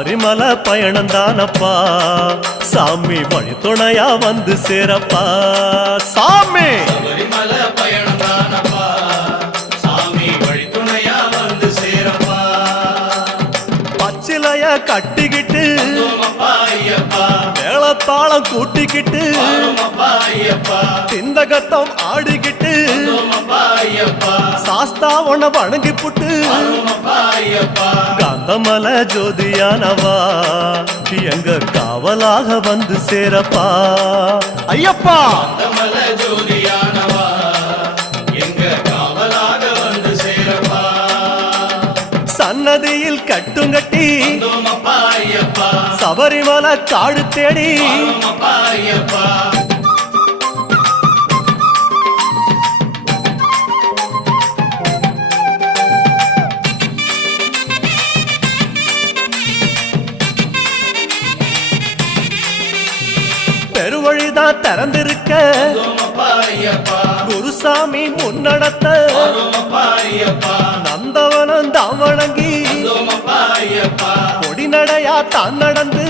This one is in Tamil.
சபரிமலை பயணம் தானப்பா சாமி வழி துணையா வந்து சேரப்பா சாமி சபரிமலை பயணம் தானப்பா சாமி வழி துணையா வந்து சேரப்பா பச்சிலைய கட்டிக்கிட்டு ஐயப்பா மேளத்தாளம் கூட்டிக்கிட்டு ஐயப்பா சிந்தகத்தம் ஆடிக்கிட்டு ஐயப்பா சாஸ்தா உன வணங்கி புட்டு ஐயப்பா காந்தமல ஜோதியானவா எங்க காவலாக வந்து சேரப்பா ஐயப்பா காந்தமல ஜோதியானவா எங்க காவலாக வந்து சேரப்பா சன்னதியில் கட்டுங்கட்டி ஐயப்பா சபரிமலை காடு தேடி ஐயப்பா பெருவழிதான் திறந்திருக்க குருசாமி முன்னடத்த நந்தவனம் தான் வணங்கி கொடிநடையா தான் நடந்து